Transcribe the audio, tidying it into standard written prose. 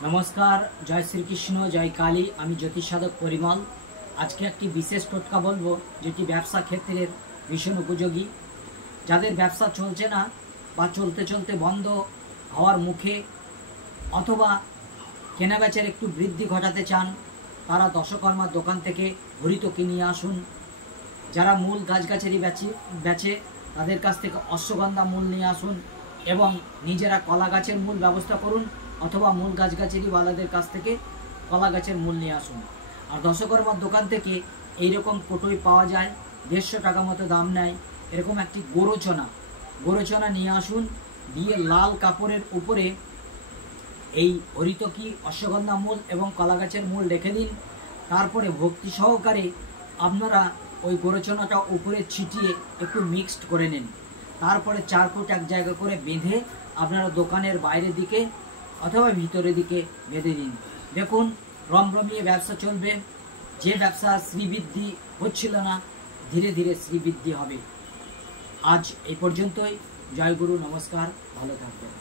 नमस्कार। जय श्रीकृष्ण, जय काली। आमी ज्योतिष साधक परिमल। आज के एक विशेष टोटका बोलबो जेटी व्यवसा क्षेत्रे भीषण उपयोगी। जादेर व्यवसा चलছে না বা চলতে চলতে বন্ধ হওয়ার মুখে অথবা কেনাবেচার একটু বৃদ্ধি ঘটাতে চান তারা দশকর্মার দোকান থেকে হরিতকি নিয়ে আসুন। যারা মূল গাছগাছালি বেচে তাদের কাছ থেকে অশ্বগন্ধা মূল নিয়ে আসুন এবং নিজেরা কলা গাছের মূল ব্যবস্থা করুন অথবা মূল গাছগাছালিওয়ালাদের কাছ থেকে কলা গাছের মূল নিয়ে আসুন। আর দশকর্মার দোকান থেকে এইরকম কোটোই পাওয়া যায়, 150 টাকা মতো দাম নেয়। এরকম একটি গোরচনা নিয়ে আসুন, দিয়ে লাল কাপড়ের উপরে এই হরিতকি, অশ্বগন্ধা মূল এবং কলা গাছের মূল রেখে দিন। তারপরে ভক্তি সহকারে আপনারা ওই গোরচনাটা উপরে ছিটিয়ে একটু মিক্সড করে নিন। তারপরে 4 ফুট এক জায়গা করে বেঁধে আপনারা দোকানের বাইরের দিকে অথবা ভিতরের দিকে বেঁধে দিন। দেখুন রমরমিয়ে ব্যবসা চলবে। যে ব্যবসা শ্রীবৃদ্ধি হচ্ছিল না, ধীরে ধীরে শ্রীবৃদ্ধি হবে। আজ এই পর্যন্তই। জয় গুরু, নমস্কার, ভালো থাকবেন।